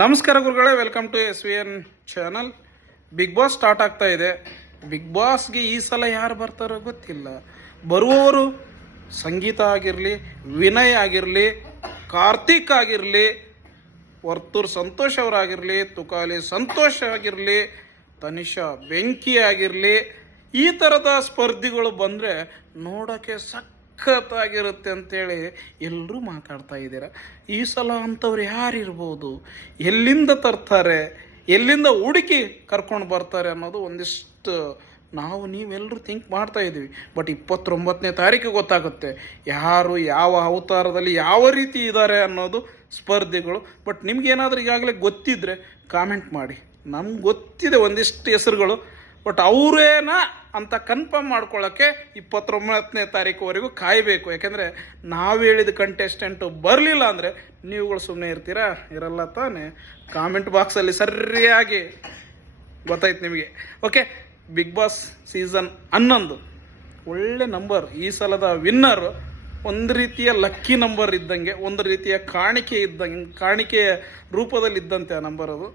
ನಮಸ್ಕಾರ ಗುರುಗಳೇ, welcome to SVN channel. Bigg Boss start ಆಗ್ತಾ ಇದೆ. ಬಿಗ್ ಬಾಸ್ಗೆ ಈ ಸಲ ಯಾರು ಬರ್ತಾರೋ ಗೊತ್ತಿಲ್ಲ. ಬರುವವರು ಸಂಗೀತ ಆಗಿರಲಿ, ವಿನಯ್ ಆಗಿರಲಿ, ಕಾರ್ತಿಕ್ ಆಗಿರಲಿ, ವರ್ತೂರ್ ಸಂತೋಷ್ ಅವರಾಗಿರಲಿ, ತುಕಾಲಿ ಸಂತೋಷ್ ಆಗಿರಲಿ, ತನಿಷಾ ಬೆಂಕಿ ಆಗಿರಲಿ, ಈ ಥರದ ಸ್ಪರ್ಧಿಗಳು ಬಂದರೆ ನೋಡೋಕ್ಕೆ ಸಖತ್ತಾಗಿರುತ್ತೆ ಅಂತೇಳಿ ಎಲ್ಲರೂ ಮಾತಾಡ್ತಾ ಇದ್ದೀರ. ಈ ಸಲ ಅಂಥವ್ರು ಯಾರಿರ್ಬೋದು, ಎಲ್ಲಿಂದ ತರ್ತಾರೆ, ಎಲ್ಲಿಂದ ಹುಡುಕಿ ಕರ್ಕೊಂಡು ಬರ್ತಾರೆ ಅನ್ನೋದು ಒಂದಿಷ್ಟು ನಾವು ನೀವೆಲ್ಲರೂ ಥಿಂಕ್ ಮಾಡ್ತಾ ಇದ್ದೀವಿ. ಬಟ್ 29ನೇ ತಾರೀಕು ಗೊತ್ತಾಗುತ್ತೆ ಯಾರು ಯಾವ ಅವತಾರದಲ್ಲಿ ಯಾವ ರೀತಿ ಇದ್ದಾರೆ ಅನ್ನೋದು ಸ್ಪರ್ಧಿಗಳು. ಬಟ್ ನಿಮ್ಗೇನಾದರೂ ಈಗಾಗಲೇ ಗೊತ್ತಿದ್ದರೆ ಕಾಮೆಂಟ್ ಮಾಡಿ. ನಮ್ಗೆ ಗೊತ್ತಿದೆ ಒಂದಿಷ್ಟು ಹೆಸರುಗಳು, ಬಟ್ ಅವರೇನಾ ಅಂತ ಕನ್ಫರ್ಮ್ ಮಾಡ್ಕೊಳ್ಳೋಕ್ಕೆ 29ನೇ ತಾರೀಕುವರೆಗೂ ಕಾಯಬೇಕು. ಯಾಕೆಂದರೆ ನಾವು ಹೇಳಿದ ಕಂಟೆಸ್ಟೆಂಟು ಬರಲಿಲ್ಲ ಅಂದರೆ ನೀವುಗಳು ಸುಮ್ಮನೆ ಇರ್ತೀರಾ? ಇರಲ್ಲ ತಾನೇ. ಕಾಮೆಂಟ್ ಬಾಕ್ಸಲ್ಲಿ ಸರಿಯಾಗಿ ಗೊತ್ತಾಯ್ತು ನಿಮಗೆ. ಓಕೆ, ಬಿಗ್ ಬಾಸ್ ಸೀಸನ್ 11 ಒಳ್ಳೆ ನಂಬರ್. ಈ ಸಲದ ವಿನ್ನರು ಒಂದು ರೀತಿಯ ಲಕ್ಕಿ ನಂಬರ್ ಇದ್ದಂಗೆ, ಒಂದು ರೀತಿಯ ಕಾಣಿಕೆಯ ರೂಪದಲ್ಲಿ ಇದ್ದಂತೆ ಆ ನಂಬರ್ ಅದು.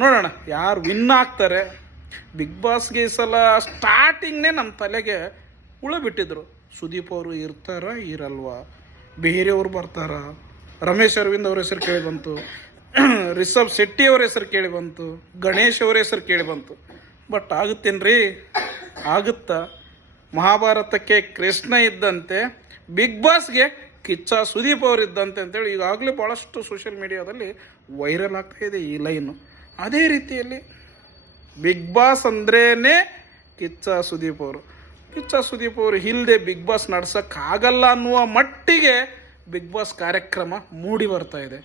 ನೋಡೋಣ ಯಾರು ವಿನ್ ಆಗ್ತಾರೆ. ಬಿಗ್ ಬಾಸ್ಗೆ ಈ ಸಲ ಸ್ಟಾರ್ಟಿಂಗ್ನೇ ನಮ್ಮ ತಲೆಗೆ ಹುಳ ಬಿಟ್ಟಿದ್ರು. ಸುದೀಪ್ ಅವರು ಇರ್ತಾರ ಇರಲ್ವಾ, ಬೇರೆಯವರು ಬರ್ತಾರ, ರಮೇಶ್ ಅರವಿಂದ್ ಅವ್ರ ಹೆಸರು ಕೇಳಿ ಬಂತು, ರಿಷಬ್ ಶೆಟ್ಟಿ ಅವ್ರ ಹೆಸರು ಕೇಳಿ ಬಂತು, ಗಣೇಶ್ ಅವ್ರ ಹೆಸರು ಕೇಳಿ ಬಂತು. ಬಟ್ ಆಗುತ್ತೇನ್ರಿ? ಆಗುತ್ತಾ? ಮಹಾಭಾರತಕ್ಕೆ ಕೃಷ್ಣ ಇದ್ದಂತೆ ಬಿಗ್ ಬಾಸ್ಗೆ ಕಿಚ್ಚ ಸುದೀಪ್ ಅವರು ಇದ್ದಂತೆ ಅಂತೇಳಿ ಈಗಾಗಲೇ ಭಾಳಷ್ಟು ಸೋಷಿಯಲ್ ಮೀಡಿಯಾದಲ್ಲಿ ವೈರಲ್ ಆಗ್ತಾ ಇದೆ ಈ ಲೈನು. ಅದೇ ರೀತಿಯಲ್ಲಿ ಬಿಗ್ ಬಾಸ್ ಅಂದ್ರೇ ಕಿಚ್ಚ ಸುದೀಪ್ ಅವರು ಇಲ್ಲದೆ ಬಿಗ್ ಬಾಸ್ ನಡ್ಸೋಕ್ಕಾಗಲ್ಲ ಅನ್ನುವ ಮಟ್ಟಿಗೆ ಬಿಗ್ ಬಾಸ್ ಕಾರ್ಯಕ್ರಮ ಮೂಡಿ ಬರ್ತಾ ಇದೆ.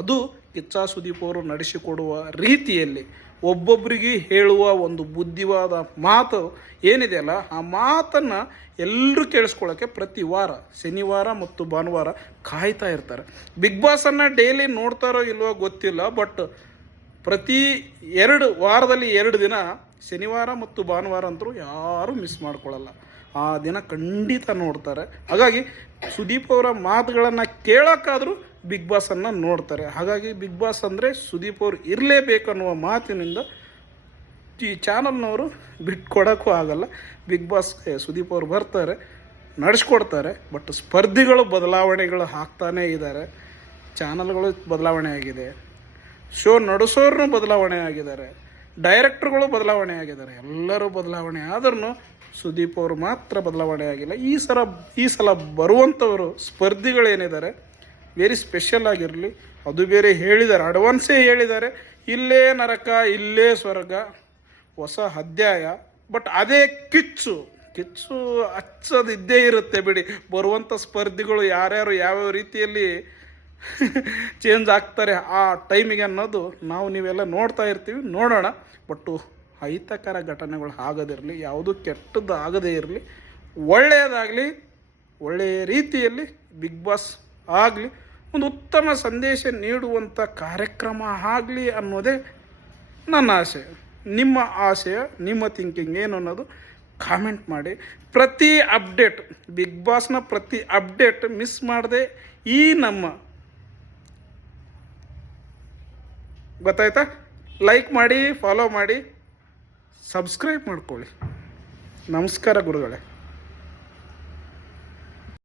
ಅದು ಕಿಚ್ಚ ಸುದೀಪ್ ಅವರು ನಡೆಸಿಕೊಡುವ ರೀತಿಯಲ್ಲಿ ಒಬ್ಬೊಬ್ಬರಿಗೆ ಹೇಳುವ ಒಂದು ಬುದ್ಧಿವಾದ ಮಾತು ಏನಿದೆಯಲ್ಲ, ಆ ಮಾತನ್ನು ಎಲ್ಲರೂ ಕೇಳಿಸ್ಕೊಳ್ಳೋಕ್ಕೆ ಪ್ರತಿ ವಾರ ಶನಿವಾರ ಮತ್ತು ಭಾನುವಾರ ಕಾಯ್ತಾ ಇರ್ತಾರೆ. ಬಿಗ್ ಬಾಸನ್ನು ಡೈಲಿ ನೋಡ್ತಾರೋ ಇಲ್ವೋ ಗೊತ್ತಿಲ್ಲ, ಬಟ್ ಪ್ರತಿ ವಾರದಲ್ಲಿ 2 ದಿನ ಶನಿವಾರ ಮತ್ತು ಭಾನುವಾರ ಅಂತರೂ ಯಾರೂ ಮಿಸ್ ಮಾಡ್ಕೊಳ್ಳಲ್ಲ. ಆ ದಿನ ಖಂಡಿತ ನೋಡ್ತಾರೆ. ಹಾಗಾಗಿ ಸುದೀಪ್ ಅವರ ಮಾತುಗಳನ್ನು ಕೇಳೋಕ್ಕಾದರೂ ಬಿಗ್ ಬಾಸನ್ನು ನೋಡ್ತಾರೆ. ಹಾಗಾಗಿ ಬಿಗ್ ಬಾಸ್ ಅಂದರೆ ಸುದೀಪ್ ಅವರು ಇರಲೇಬೇಕನ್ನುವ ಮಾತಿನಿಂದ ಈ ಚಾನಲ್ನವರು ಬಿಟ್ಕೊಡೋಕ್ಕೂ ಆಗಲ್ಲ. ಬಿಗ್ ಬಾಸ್ಗೆ ಸುದೀಪ್ ಅವರು ಬರ್ತಾರೆ, ನಡೆಸ್ಕೊಡ್ತಾರೆ. ಬಟ್ ಸ್ಪರ್ಧಿಗಳು ಬದಲಾವಣೆಗಳು ಆಗ್ತಾನೇ ಇದ್ದಾರೆ. ಚಾನಲ್ಗಳು ಬದಲಾವಣೆ ಆಗಿದೆ, ಶೋ ನಡೆಸೋರ್ನು ಬದಲಾವಣೆ ಆಗಿದ್ದಾರೆ, ಡೈರೆಕ್ಟರ್ಗಳು ಬದಲಾವಣೆ ಆಗಿದ್ದಾರೆ, ಎಲ್ಲರೂ ಬದಲಾವಣೆ ಆದ್ರೂ ಸುದೀಪ್ ಅವರು ಮಾತ್ರ ಬದಲಾವಣೆ ಆಗಿಲ್ಲ. ಈ ಸಲ ಬರುವಂಥವರು ಸ್ಪರ್ಧಿಗಳೇನಿದ್ದಾರೆ ವೆರಿ ಸ್ಪೆಷಲ್ ಆಗಿರಲಿ. ಅದು ಬೇರೆ ಹೇಳಿದ್ದಾರೆ, ಅಡ್ವಾನ್ಸೇ ಹೇಳಿದ್ದಾರೆ, ಇಲ್ಲೇ ನರಕ ಇಲ್ಲೇ ಸ್ವರ್ಗ, ಹೊಸ ಅಧ್ಯಾಯ. ಬಟ್ ಅದೇ ಕಿಚ್ಚು ಹಚ್ಚೋದು ಇದ್ದೇ ಇರುತ್ತೆ ಬಿಡಿ. ಬರುವಂಥ ಸ್ಪರ್ಧಿಗಳು ಯಾರ್ಯಾರು ಯಾವ್ಯಾವ ರೀತಿಯಲ್ಲಿ ಚೇಂಜ್ ಆಗ್ತಾರೆ ಆ ಟೈಮಿಗೆ ಅನ್ನೋದು ನಾವು ನೀವೆಲ್ಲ ನೋಡ್ತಾ ಇರ್ತೀವಿ. ನೋಡೋಣ. ಬಟ್ಟು ಅಹಿತಕರ ಘಟನೆಗಳು ಆಗದಿರಲಿ, ಯಾವುದು ಕೆಟ್ಟದ್ದು ಆಗದೇ ಇರಲಿ, ಒಳ್ಳೆಯದಾಗಲಿ, ಒಳ್ಳೆಯ ರೀತಿಯಲ್ಲಿ ಬಿಗ್ ಬಾಸ್ ಆಗಲಿ, ಒಂದು ಉತ್ತಮ ಸಂದೇಶ ನೀಡುವಂಥ ಕಾರ್ಯಕ್ರಮ ಆಗಲಿ ಅನ್ನೋದೇ ನನ್ನ ಆಸೆ. ನಿಮ್ಮ ಆಶಯ, ನಿಮ್ಮ ಥಿಂಕಿಂಗ್ ಏನು ಅನ್ನೋದು ಕಾಮೆಂಟ್ ಮಾಡಿ. ಪ್ರತಿ ಅಪ್ಡೇಟ್, ಬಿಗ್ ಬಾಸ್ನ ಪ್ರತಿ ಅಪ್ಡೇಟ್ ಮಿಸ್ ಮಾಡದೆ ಈ ನಮ್ಮ ಗೊತ್ತಾಯ್ತಾ? ಲೈಕ್ ಮಾಡಿ, ಫಾಲೋ ಮಾಡಿ, ಸಬ್ಸ್ಕ್ರೈಬ್ ಮಾಡ್ಕೊಳ್ಳಿ. ನಮಸ್ಕಾರ ಗುರುಗಳೇ.